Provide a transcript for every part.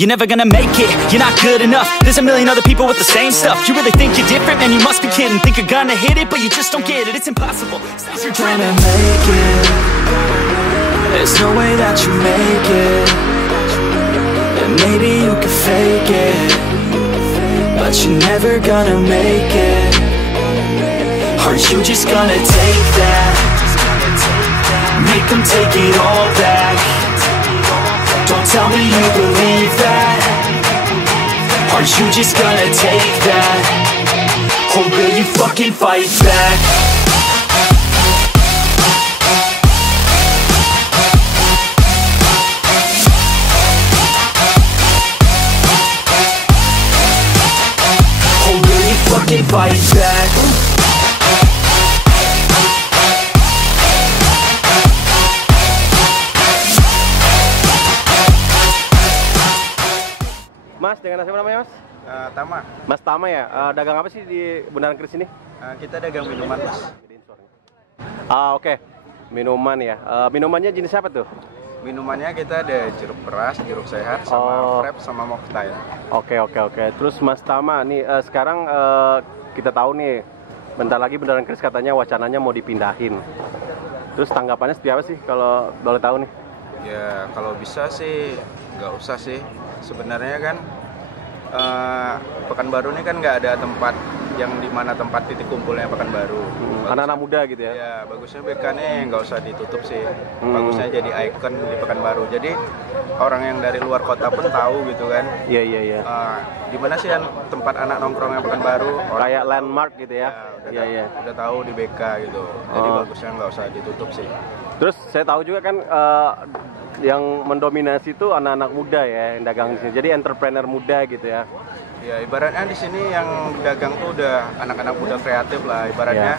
You're never gonna make it, you're not good enough. There's a million other people with the same stuff. You really think you're different? Man, you must be kidding. Think you're gonna hit it, but you just don't get it. It's impossible. You're trying to make it. There's no way that you make it. And maybe you can fake it, but you're never gonna make it. Are you just gonna take that? Make them take it all back. Don't tell me you believe that. Are you just gonna take that? Or will you fucking fight back? Or will you fucking fight back? Mas, dengan siapa namanya Mas? Tama. Mas Tama ya? Dagang apa sih di Bundaran Keris ini? Kita dagang minuman, Mas. Oke. Minuman ya. Minumannya jenis apa tuh? Minumannya kita ada jeruk peras, jeruk sehat, sama frappe, sama mocktail. Oke. Terus Mas Tama nih, sekarang kita tahu nih, bentar lagi Bundaran Keris katanya wacananya mau dipindahin. Terus tanggapannya seperti apa sih kalau boleh tahu nih? Ya, kalau bisa sih nggak usah sih. Sebenarnya kan Pekanbaru ini kan nggak ada tempat yang dimana tempat titik kumpulnya Pekanbaru. Anak-anak muda gitu ya? Ya, bagusnya BK nih nggak usah ditutup sih. Bagusnya jadi ikon di Pekanbaru. Jadi orang yang dari luar kota pun tahu gitu kan. Iya. Di mana sih tempat anak nongkrongnya Pekanbaru? Kayak landmark gitu ya? Iya. Udah tahu di BK gitu. Jadi bagusnya nggak usah ditutup sih. Terus saya tahu juga kan yang mendominasi itu anak-anak muda ya yang dagang di sini. Jadi entrepreneur muda gitu ya. Ya, ibaratnya di sini yang dagang tuh udah anak-anak muda kreatif lah ibaratnya.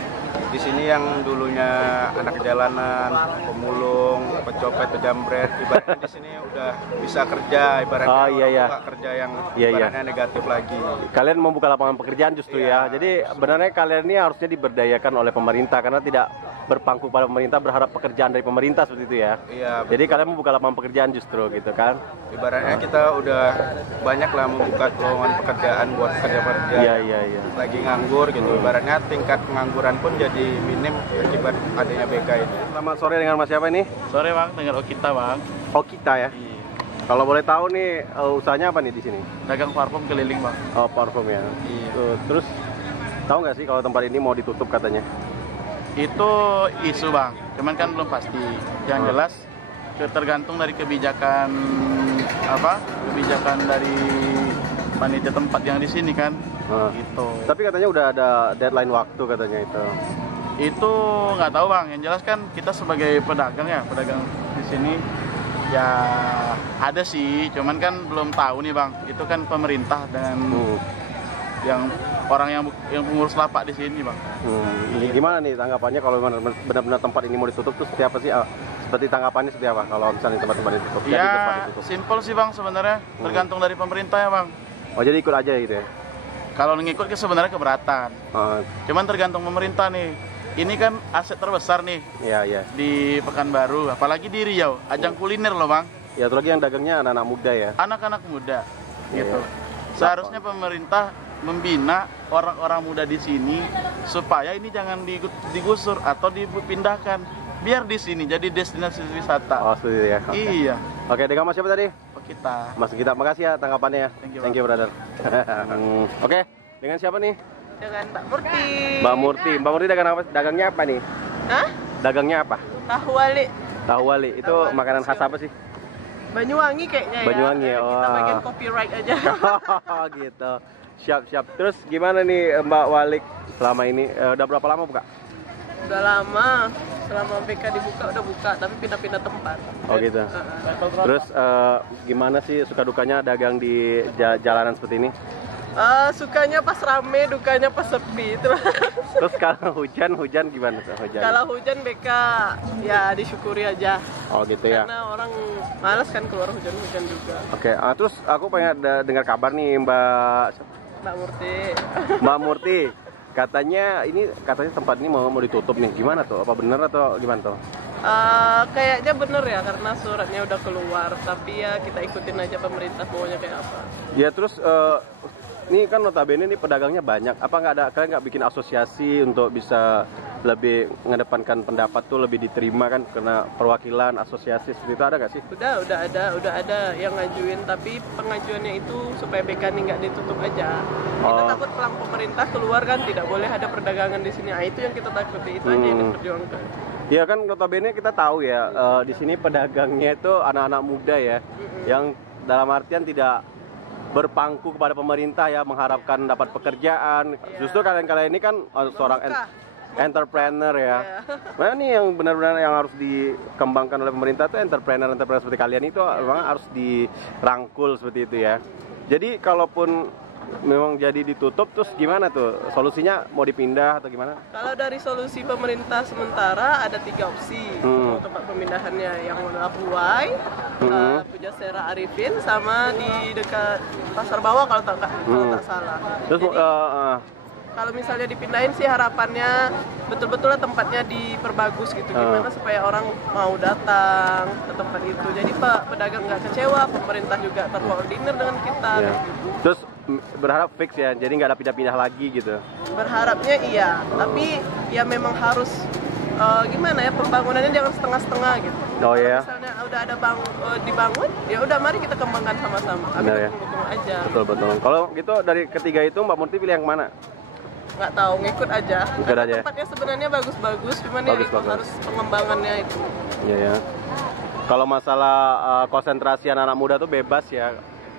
Di sini yang dulunya anak jalanan, pemulung, pecopet, pejamret, ibaratnya di sini udah bisa kerja, ibaratnya buka kerja yang ibaratnya negatif lagi. Kalian membuka lapangan pekerjaan justru ya. Jadi sebenarnya kalian ini harusnya diberdayakan oleh pemerintah karena tidak berpangku pada pemerintah berharap pekerjaan dari pemerintah seperti itu ya. Iya. Jadi kalian membuka lapangan pekerjaan justru gitu kan. Ibaratnya kita udah banyak lah membuka lowongan pekerjaan buat pekerja-pekerja. Iya. Lagi nganggur gitu. Ibaratnya tingkat pengangguran pun jadi minim akibat adanya BK ini. Selamat sore, dengan Mas siapa ini? Sore Bang, dengan Okita Bang. Okita ya? Iya. Kalau boleh tahu nih usahanya apa nih di sini? Dagang parfum keliling Bang. Oh, parfum ya. Iya. Terus tahu nggak sih kalau tempat ini mau ditutup katanya? Itu isu Bang, cuman kan belum pasti. Yang jelas tergantung dari kebijakan kebijakan dari panitia tempat yang di sini kan. Gitu. Tapi katanya udah ada deadline waktu katanya itu. Itu nggak tahu Bang, yang jelas kan kita sebagai pedagang di sini ya ada sih, cuman kan belum tahu nih Bang. Itu kan pemerintah dengan yang orang yang pengurus lapak di sini Bang. Gimana nih tanggapannya kalau benar-benar tempat ini mau ditutup tuh seperti apa sih? Seperti tanggapannya seperti apa kalau misalnya tempat-tempat ditutup? Ya simpel sih Bang sebenarnya, tergantung dari pemerintah ya Bang. Oh jadi ikut aja gitu ya? Kalau ngikut ke sebenarnya keberatan. Cuman tergantung pemerintah nih. Ini kan aset terbesar nih. Iya. Di Pekanbaru, apalagi di Riau, ajang kuliner loh Bang. Ya, terus lagi yang dagangnya anak-anak muda ya. Anak-anak muda. Gitu. Seharusnya pemerintah membina orang-orang muda di sini supaya ini jangan digusur atau dipindahkan. Biar di sini jadi destinasi wisata. Oh, setuju ya. Okay. Iya. Oke, dengan Mas siapa tadi? Kita. Mas kita, makasih ya tanggapannya ya. Thank you brother. Oke, dengan siapa nih? Dengan Mbak Murti. Mbak Murti dagangnya apa nih? Hah? Dagangnya apa? Tahu wali. Tahu wali. Itu makanan khas apa sih? Banyuwangi kayaknya ya. Banyuwangi ya. Kita bagian copyright aja. Oh gitu. Siap. Terus gimana nih Mbak Walik selama ini? Udah berapa lama buka? Udah lama. Selama BK dibuka udah buka, tapi pindah-pindah tempat. Oh gitu. Terus gimana sih suka dukanya dagang di jalanan seperti ini? Sukanya pas rame, dukanya pas sepi. Terus kalau hujan gimana tuh hujan? Kalau hujan BK ya disyukuri aja. Oh gitu ya. Karena orang malas kan keluar hujan-hujan juga. Oke. Terus aku pengen dengar kabar nih Mbak Murti. Mbak Murti. Katanya tempat ini mau ditutup nih. Gimana tuh? Apa benar atau gimana tuh? Kayaknya bener ya karena suratnya udah keluar, tapi ya kita ikutin aja pemerintah maunya kayak apa. Ya terus ini kan notabene nih pedagangnya banyak. Apa kalian nggak bikin asosiasi untuk bisa lebih mengedepankan pendapat tuh lebih diterima kan karena perwakilan asosiasi seperti itu, ada nggak sih? Udah ada yang ngajuin, tapi pengajuannya itu supaya BK ini nggak ditutup aja. Kita takut pelang pemerintah keluar kan tidak boleh ada perdagangan di sini. Itu yang kita takuti, itu aja yang diperjuangkan. Ya kan notabene kita tahu ya di sini pedagangnya itu anak-anak muda ya, yang dalam artian tidak berpangku kepada pemerintah ya, mengharapkan dapat pekerjaan. Justru kalian-kalian ini kan seorang entrepreneur ya. Nah ini yang benar-benar yang harus dikembangkan oleh pemerintah tuh entrepreneur seperti kalian itu memang harus dirangkul seperti itu ya. Jadi kalaupun memang jadi ditutup, terus gimana tuh solusinya, mau dipindah atau gimana? Kalau dari solusi pemerintah sementara ada 3 opsi untuk tempat pemindahannya, yang adalah Buai, Pujasera Arifin, sama di dekat Pasar Bawah kalau tak salah. Terus jadi, kalau misalnya dipindahin sih harapannya betul-betul tempatnya diperbagus gitu, gimana supaya orang mau datang ke tempat itu. Jadi pedagang nggak kecewa, pemerintah juga terkoordinir dengan kita. Gitu. Terus berharap fix ya, jadi nggak ada pindah-pindah lagi gitu. Berharapnya iya, tapi ya memang harus gimana ya, pembangunannya jangan setengah-setengah gitu. Oh kalau ya. Misalnya udah ada dibangun, ya udah mari kita kembangkan sama-sama. Kami dukung aja. Betul. Kalau gitu dari ketiga itu Mbak Murti pilih yang mana? Nggak tahu, ngikut aja. Tempatnya sebenarnya bagus-bagus, cuman ya itu harus pengembangannya itu. Iya ya. Kalau masalah konsentrasi anak-anak muda tuh bebas ya.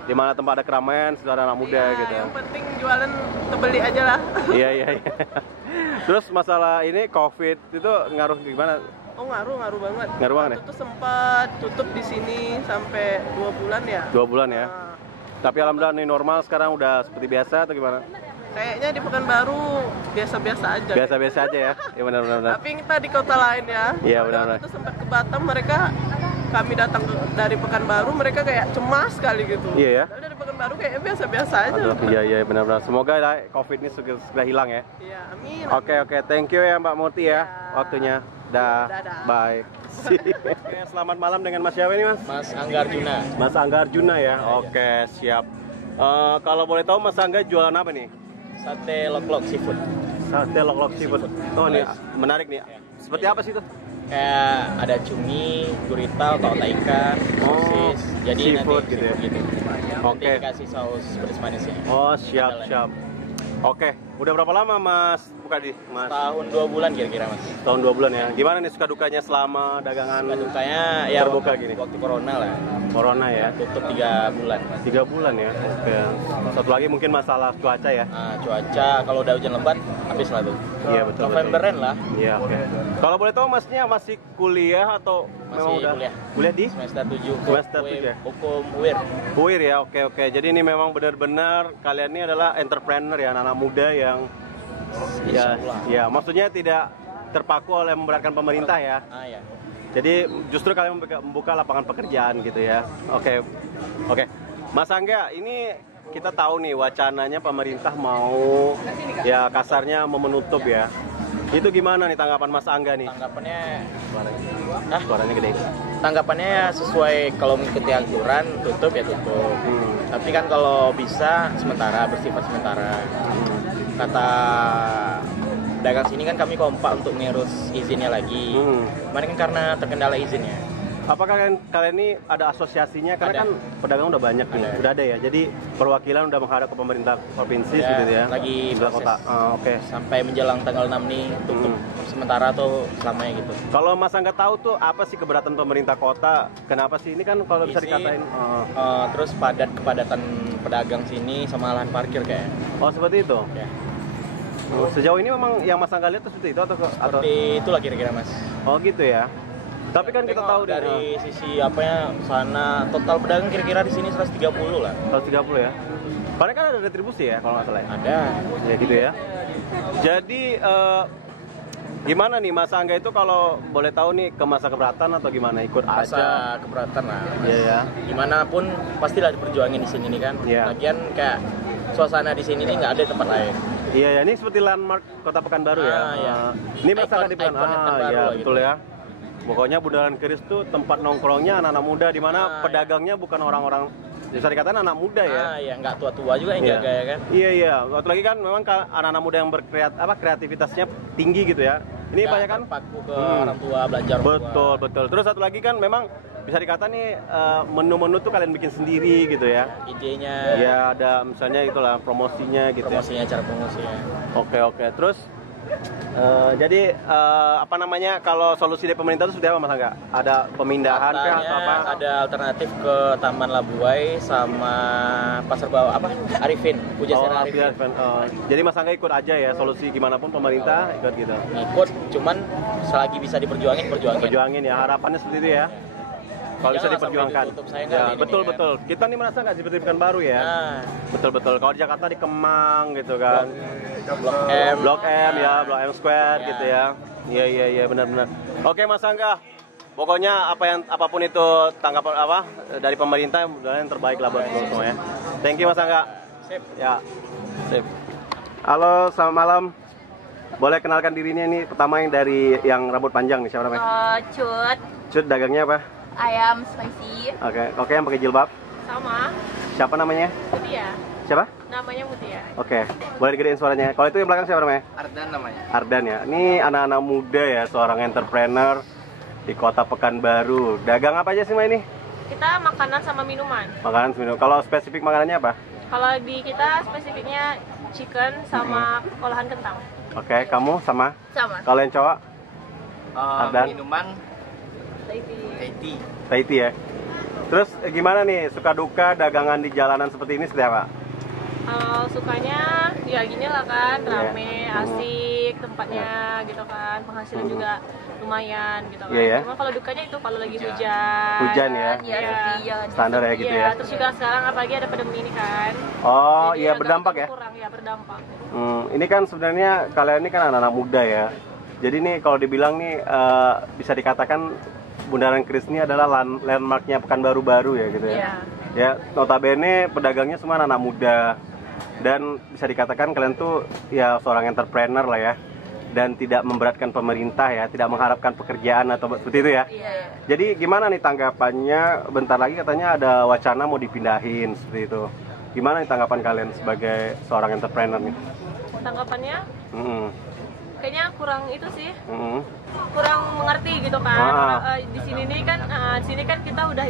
Di mana tempat ada keramaian, sudah ada anak muda gitu. Yang penting jualan kebeli aja lah. Iya. Terus masalah ini COVID itu ngaruh gimana? Oh ngaruh banget. Ngaruh banget ya? Itu sempat tutup di sini sampai 2 bulan ya. 2 bulan ya. Tapi alhamdulillah nih normal sekarang udah seperti biasa atau gimana? Kayaknya di Pekanbaru biasa-biasa aja. Biasa-biasa aja ya. Iya benar. Tapi kita di kota lain ya. Iya benar. Itu sempat ke Batam, kami datang dari Pekanbaru, mereka kayak cemas sekali gitu. Iya ya. Dari Pekanbaru kayak biasa-biasa aja. Iya benar. Semoga COVID ini segera hilang ya. Iya, amin. Oke. Thank you ya Mbak Murti ya waktunya. Dadah. Bye. Oke, selamat malam dengan Mas siapa ini Mas? Mas Angga Arjuna. Mas Angga Arjuna ya. Oke, siap. Kalau boleh tahu Mas Angga jualan apa nih? Sate lok-lok seafood. Sate lok-lok seafood. Oh nih menarik nih. Seperti apa sih itu? Kayak ada cumi, gurita, tauta ikan, sosis. Jadi seafood nanti gitu ya. gitu. Oke. Nanti dikasih saus pedas manisnya. Oh siap. Oke, udah berapa lama Mas buka di Mas? Tahun 2 bulan kira-kira Mas. Tahun 2 bulan ya. Gimana nih suka dukanya selama dagangan? Suka dukanya ya terbuka gini. Waktu corona lah. Corona ya. Tutup 3 bulan. 3 bulan ya. Oke. Satu lagi mungkin masalah cuaca ya. Cuaca kalau udah hujan lebat habis lah tuh. Iya betul. Novemberan lah. Iya oke. Kalau boleh tahu Masnya masih kuliah atau memang udah kuliah di semester 7. Semester 7 ya. Hukum UIR. UIR ya. Oke. Jadi ini memang benar-benar kalian ini adalah entrepreneur ya, anak muda yang ya maksudnya tidak terpaku oleh memberatkan pemerintah ya. Ya. Jadi justru kalian membuka lapangan pekerjaan gitu ya. Oke. Mas Angga, ini kita tahu nih wacananya pemerintah mau ya kasarnya mau menutup ya. Itu gimana nih tanggapan Mas Angga nih? Tanggapannya Suaranya gede. Tanggapannya ya sesuai, kalau mengikuti aturan tutup ya tutup. Tapi kan kalau bisa bersifat sementara. Kata dagang sini kan kami kompak untuk ngurus izinnya lagi. Kemarin kan karena terkendala izinnya. Apakah kalian ini ada asosiasinya? Karena kan pedagang udah banyak nih, udah ada ya. Jadi perwakilan udah menghadap ke pemerintah provinsi gitu ya. Lagi proses. Kota. Oke. Sampai menjelang tanggal 6 nih tutup sementara atau selamanya gitu. Kalau Mas Angga tahu tuh apa sih keberatan pemerintah kota? Kenapa sih ini kan kalau bisa dikatain? Terus kepadatan pedagang sini sama lahan parkir kayak. Oh seperti itu. Ya. Sejauh ini memang yang Mas Angga lihat tuh seperti itu atau seperti itulah kira-kira Mas. Oh gitu ya. Tapi kan kita tahu dari sisi sana total pedagang kira-kira di sini 130 lah. 130 ya. Karena kan ada retribusi ya kalau nggak salah. Ada. Ya gitu ya. Jadi gimana nih Mas Angga itu kalau boleh tahu nih ke masa keberatan atau gimana, ikut aja? Masa keberatan lah. Iya ya. Gimana pun pastilah diperjuangin di sini nih kan. Iya. Lagian kayak suasana di sini nih nggak ada di tempat lain. Iya ini seperti landmark Kota Pekanbaru ya. Iya. Ini Mas Angga di Pekanbaru. Pekanbaru Ya lah, betul gitu. ya. Pokoknya Bundaran Keris tuh tempat nongkrongnya anak-anak muda, di mana pedagangnya bukan orang-orang, bisa dikatakan anak muda ya. Iya, nggak tua-tua juga yang jaga ya kan. Iya. Waktu lagi kan memang anak-anak muda yang kreativitasnya tinggi gitu ya. Ini banyak kan terpaku ke orang tua, belajar orang tua. Betul. Terus satu lagi kan memang bisa dikata nih menu-menu tuh kalian bikin sendiri gitu ya. Idenya. Ya ada misalnya itulah promosinya gitu. Promosinya, cara promosinya. Oke. Terus jadi apa namanya, kalau solusi dari pemerintah itu sudah apa Mas Angga? Ada pemindahan kah atau apa? Ada alternatif ke Taman Labuai sama Pasar Bawah Arifin, Pujasera Arifin. Jadi Mas Angga ikut aja ya, solusi gimana pun pemerintah ikut gitu. Ikut, cuman selagi bisa diperjuangin. Perjuangin ya, harapannya seperti itu ya. Kalau bisa diperjuangkan. Ya, betul. Kita nih merasa nggak seperti Pekanbaru ya. Betul. Kalau di Jakarta di Kemang gitu kan. Blok M ya, Blok M Square gitu ya. Iya benar. Oke Mas Angga. Pokoknya apapun itu tanggapan dari pemerintah, mudah-mudahan yang terbaik lah buat semua ya. Thank you Mas Angga. Sip. Ya. Sip. Halo, selamat malam. Boleh kenalkan dirinya nih, pertama yang dari yang rambut panjang nih, siapa namanya? Cut, dagangnya apa? Ayam spicy. Oke, yang pakai jilbab? Sama. Siapa namanya? Mutia. Siapa? Namanya Mutia. Oke, boleh digedein suaranya. Kalau itu yang belakang siapa namanya? Ardan namanya. Ardan ya. Ini anak-anak muda ya, seorang entrepreneur di Kota Pekanbaru. Dagang apa aja sih Mbak ini? Kita makanan sama minuman. Makanan minum. Kalau spesifik makanannya apa? Kalau di kita spesifiknya chicken sama olahan kentang. Oke, kamu sama? Sama. Kalau yang cowok? Ardan? Minuman Taiti ya. Terus gimana nih, suka duka dagangan di jalanan seperti ini seperti apa? Kalau sukanya ya gini lah kan, rame, asik tempatnya gitu kan, penghasilan juga lumayan gitu kan. Cuma kalau dukanya itu kalau lagi hujan ya. Iya, standar ya gitu ya. Terus juga sekarang apalagi ada pandemi ini kan. Oh iya, berdampak ya? Kurang ya, berdampak. Ini kan sebenarnya kalian ini kan anak-anak muda ya. Jadi nih kalau dibilang nih bisa dikatakan Bundaran Keris ini adalah landmarknya Pekanbaru baru ya gitu ya. Ya, notabene pedagangnya semua anak muda. Dan bisa dikatakan kalian tuh ya seorang entrepreneur lah ya. Dan tidak memberatkan pemerintah ya, tidak mengharapkan pekerjaan atau seperti itu ya. Jadi gimana nih tanggapannya? Bentar lagi katanya ada wacana mau dipindahin seperti itu. Gimana nih tanggapan kalian sebagai seorang entrepreneur nih? Tanggapannya? Kayaknya kurang itu sih. Kurang mengerti gitu kan. Di sini kan kita udah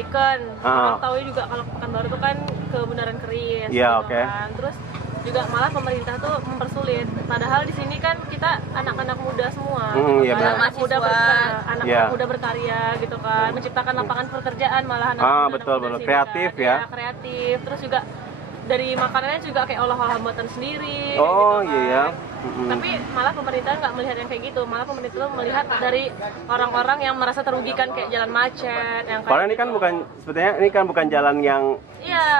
icon. Orang tahu juga kalau Pekanbaru itu kan ke Bundaran Keris. Kan. Terus juga malah pemerintah tuh mempersulit. Padahal di sini kan kita anak-anak muda semua. Anak muda berkarya gitu kan, menciptakan lapangan pekerjaan malah anak betul kreatif kan. Ya. Kreatif. Terus juga dari makanannya juga kayak olah-olahan buatan sendiri. Tapi malah pemerintah nggak melihat yang kayak gitu, malah pemerintah tuh melihat dari orang-orang yang merasa terugikan kayak jalan macet yang kayak padahal ini kan sepertinya ini kan bukan jalan yang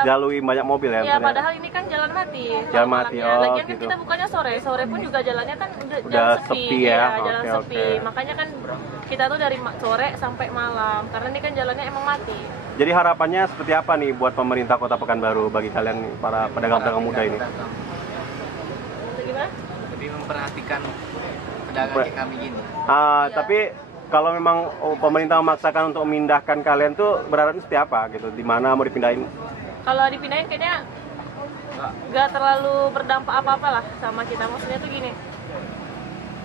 dilalui banyak mobil ya. Iya, padahal ini kan jalan mati. Jalan mati. Lagian gitu. kan kita bukannya sore pun juga jalannya kan udah jalan sepi ya. Jalan sepi. Makanya kan kita tuh dari sore sampai malam karena ini kan jalannya emang mati. Jadi harapannya seperti apa nih buat pemerintah Kota Pekanbaru bagi kalian nih, para pedagang-pedagang muda ini? Gimana? Lebih memperhatikan pedagang kayak kami gini. Tapi kalau memang pemerintah memaksakan untuk memindahkan kalian tuh berarti seperti apa gitu? Di mana mau dipindahin? Kalau dipindahin kayaknya nggak terlalu berdampak apa-apa lah sama kita. Maksudnya tuh gini,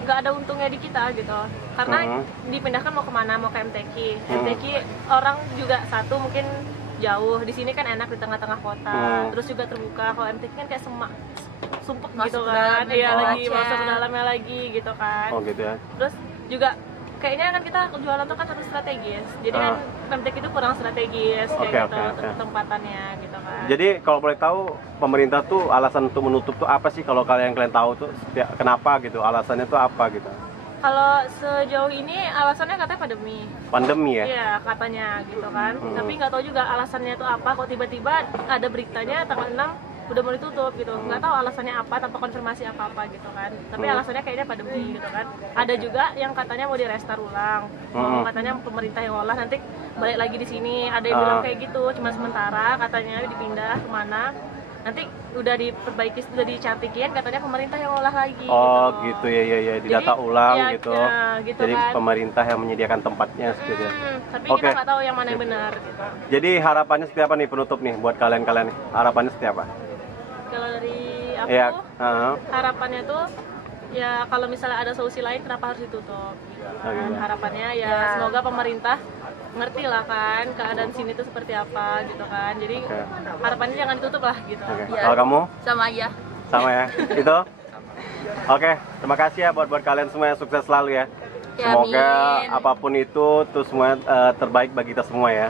nggak ada untungnya di kita gitu. Karena dipindahkan mau kemana? Mau ke MTQ. MTQ orang juga satu mungkin jauh. Di sini kan enak di tengah-tengah kota. Terus juga terbuka. Kalau MTQ kan kayak semak, sumpek gitu kan. Iya lagi masuk ke dalamnya lagi gitu kan. Oh gitu ya. Terus juga kayaknya kan kita jualan tuh kan harus strategis. Jadi kan MTQ itu kurang strategis kayak gitu tempatannya gitu kan. Jadi kalau boleh tahu pemerintah tuh alasan untuk menutup tuh apa sih kalau kalian tahu tuh kenapa gitu? Alasannya tuh apa gitu? Kalau sejauh ini alasannya katanya pandemi. Pandemi ya? Iya katanya gitu kan. Tapi nggak tahu juga alasannya itu apa. Kok tiba-tiba ada beritanya tanggal 6 udah mau ditutup gitu. Nggak tahu alasannya apa tanpa konfirmasi apa-apa gitu kan. Tapi alasannya kayaknya pandemi gitu kan. Ada juga yang katanya mau direstart ulang. Katanya pemerintah yang olah nanti balik lagi di sini. Ada yang bilang kayak gitu. Cuma sementara katanya dipindah kemana. nanti udah diperbaiki, udah dicantikin, katanya pemerintah yang olah lagi. Oh gitu ya, didata ulang ya, gitu. Ya, gitu jadi kan. pemerintah yang menyediakan tempatnya gitu ya. Tapi kita nggak tahu yang mana yang benar. Gitu. Jadi harapannya seperti apa nih penutup nih buat kalian-kalian nih? Harapannya seperti apa? Kalau dari aku, Ya, harapannya tuh ya kalau misalnya ada solusi lain kenapa harus ditutup? Gitu. Harapannya ya semoga pemerintah ngerti lah kan keadaan sini tuh seperti apa gitu kan. Jadi harapannya jangan ditutup lah gitu. Ya. Kalau kamu? Sama aja. Sama ya. Itu? Oke, terima kasih ya buat kalian semua yang sukses selalu ya. Semoga apapun itu tuh semua terbaik bagi kita semua ya.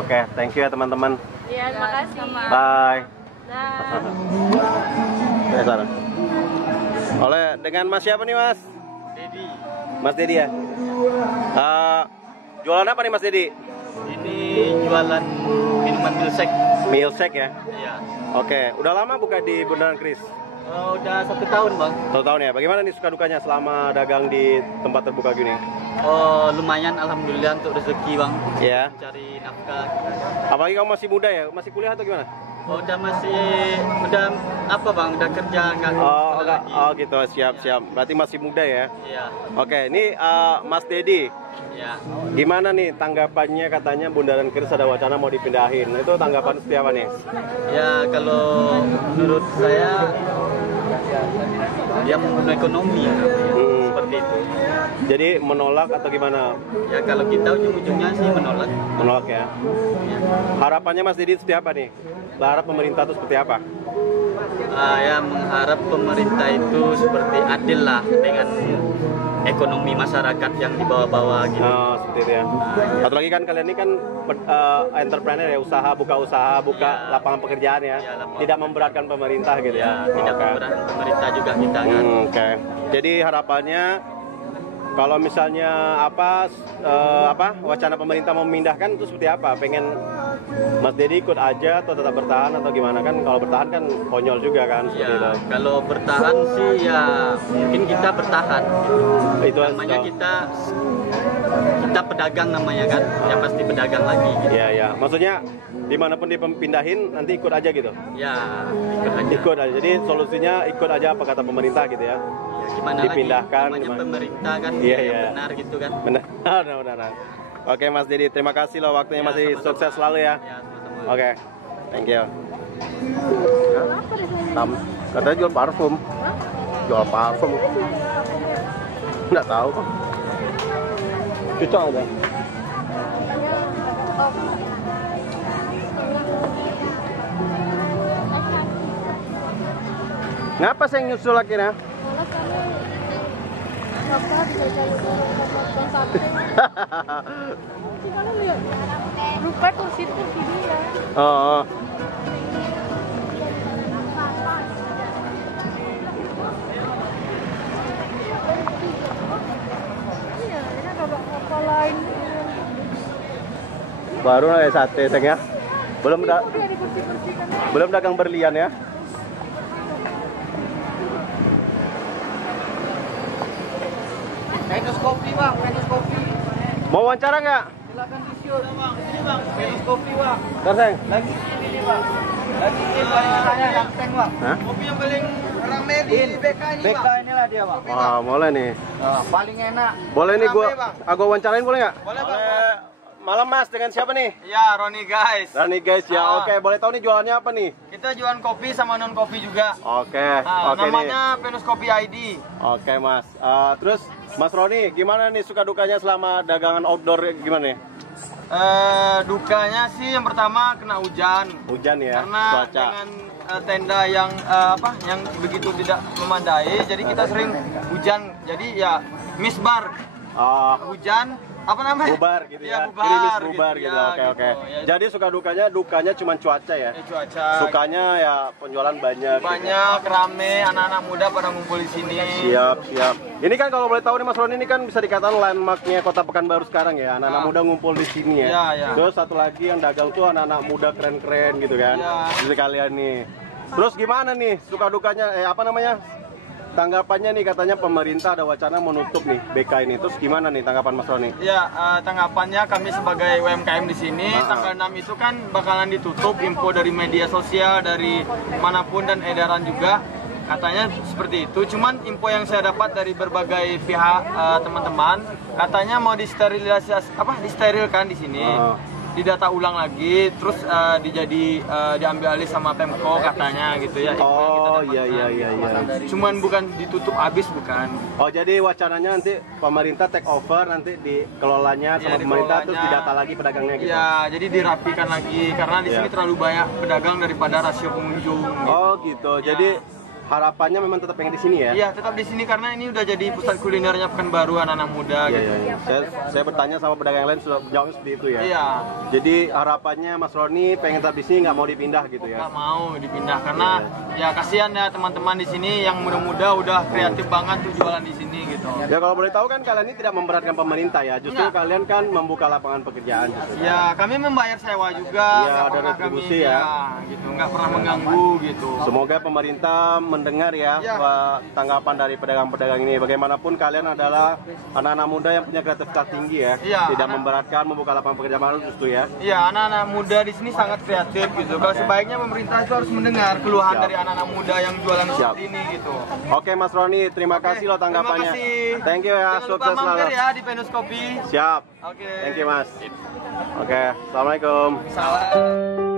Oke, thank you ya teman-teman. Iya, terima kasih. Bye. Dah. Sana. Oleh dengan Mas siapa nih Mas? Dedi. Mas Dedi ya. Jualan apa nih Mas Dedi? Ini jualan minuman milkshake. Milkshake ya? Iya. Oke, udah lama buka di Bundaran Kris? Udah 1 tahun bang. 1 tahun ya. Bagaimana nih suka dukanya selama dagang di tempat terbuka gini? Lumayan alhamdulillah untuk rezeki bang. Ya. Cari nafkah. Apalagi kamu masih muda ya? Masih kuliah atau gimana? Udah apa bang? Udah kerja nggak? Gitu. Siap. Berarti masih muda ya? Iya. Oke, ini Mas Dedi. Ya. Gimana nih tanggapannya katanya Bundaran Kris ada wacana mau dipindahin? Itu tanggapan seperti apa nih? Ya kalau menurut saya dia membunuh ekonomi seperti itu. Jadi menolak atau gimana? Ya kalau kita ujung-ujungnya sih menolak. Menolak ya. Harapannya Mas Didi seperti apa nih? Berharap pemerintah itu seperti apa? Ya mengharap pemerintah itu seperti adil lah dengan ekonomi masyarakat yang di bawah-bawah gitu. Seperti itu ya. Satu lagi kan kalian ini kan entrepreneur ya, buka lapangan pekerjaan ya. Tidak memberatkan pemerintah gitu ya. Tidak memberatkan pemerintah juga kita kan. Oke. Jadi harapannya kalau misalnya wacana pemerintah mau memindahkan itu seperti apa? Pengen Mas Dedi ikut aja atau tetap bertahan atau gimana kan? Kalau bertahan kan konyol juga kan seperti itu. Kalau bertahan sih ya mungkin kita bertahan. Itu namanya kita pedagang namanya kan. Ya pasti pedagang lagi gitu. Iya. Maksudnya dimanapun dipindahin nanti ikut aja gitu? Ya ikut aja. Ikut aja. Jadi solusinya ikut aja apa kata pemerintah gitu ya? Gimana dipindahkan lagi, namanya pemerintah kan benar gitu kan. Benar. Oke Mas Dedi, terima kasih loh waktunya, masih sama-sama. Sukses selalu ya. Oke, thank you. Katanya jual parfum. Jual parfum. Nggak tahu kok. Cocok aja. Ngapa saya nyusul akhirnya? Rupert kursi dia. Oh. Baru ada sate ya. Belum dagang berlian ya. Venus Kopi bang, Venus Kopi. Mau wawancara nggak? Silakan di-shoot bang. Ini bang, Venus Kopi bang. Terseng. Lagi ini bang. Lagi ini paling saya ganteng bang. Hah? Kopi yang paling rame di BK ini bang. BK inilah dia bang. Wah, boleh nih. Paling enak. Boleh nih gua wawancarain boleh nggak? Boleh bang. Malam Mas, dengan siapa nih? Ya, Roni guys. Roni guys ya. Oke, boleh tahu nih jualannya apa nih? Kita jualan kopi sama non kopi juga. Oke. Namanya Venus Kopi ID. Oke Mas. Terus Mas Roni, gimana nih suka dukanya selama dagangan outdoor gimana nih? Dukanya sih yang pertama kena hujan. Hujan ya. Karena cuaca. dengan tenda yang yang begitu tidak memadai, jadi kita sering hujan. Jadi ya misbar. Hujan apa namanya? Bubar gitu ya. Bubar gitu. Ya, Oke. Ya, jadi suka dukanya cuma cuaca ya? Cuaca. Sukanya ya penjualan banyak. Banyak, gitu. Rame, anak-anak muda pada ngumpul di sini. Siap. Ini kan kalau boleh tahu nih Mas Roni, ini kan bisa dikatakan landmarknya Kota Pekanbaru sekarang ya. Anak-anak muda ngumpul di sini ya. Ya. Terus satu lagi yang dagang tuh anak-anak muda keren-keren gitu kan. Ya. Jadi kalian nih. Terus gimana nih suka dukanya? tanggapannya nih, katanya pemerintah ada wacana menutup nih BK ini. Terus gimana nih tanggapan Mas Roni? Ya, tanggapannya kami sebagai UMKM di sini, tanggal 6 itu kan bakalan ditutup, info dari media sosial, dari manapun dan edaran juga. Katanya seperti itu, cuman info yang saya dapat dari berbagai pihak teman-teman, katanya mau disterilkan di sini. Didata ulang lagi, terus diambil alih sama Pemko katanya gitu ya. Oh iya. Cuman bukan ditutup habis, bukan. Oh jadi wacananya nanti pemerintah take over, nanti dikelolanya sama pemerintah, terus didata lagi pedagangnya gitu. Ya, jadi dirapikan lagi karena di sini terlalu banyak pedagang daripada rasio pengunjung. Gitu. Oh gitu. Jadi harapannya memang tetap pengen di sini ya? Iya, tetap di sini karena ini udah jadi pusat kulinernya Pekanbaru anak-anak muda gitu. Iya. Saya bertanya sama pedagang lain sudah jawabnya seperti itu ya. Iya. Jadi harapannya Mas Roni pengen tetap di sini, nggak mau dipindah gitu ya? Nggak mau dipindah karena ya kasihan ya teman-teman di sini yang muda-muda udah kreatif banget tuh jualan di sini gitu. Ya kalau boleh tahu kan kalian ini tidak memberatkan pemerintah ya, justru kalian kan membuka lapangan pekerjaan justru. Ya, kami membayar sewa juga. Ya, ada retribusi kami, ya. Gitu, nggak pernah mengganggu gitu. Semoga pemerintah mendengar ya tanggapan dari pedagang-pedagang ini. Bagaimanapun kalian adalah anak-anak muda yang punya kreativitas tinggi ya. Tidak memberatkan, membuka lapangan pekerjaan baru justru ya. Iya, anak-anak muda di sini sangat kreatif gitu. Kalau sebaiknya pemerintah itu harus mendengar keluhan dari anak-anak muda yang jualan seperti ini gitu. Oke Mas Roni, terima kasih loh tanggapannya. Terima kasih. Thank you ya, Jangan lupa mampir ya di Venus Kopi. Siap. Oke. Thank you Mas. Oke, assalamualaikum. Salam.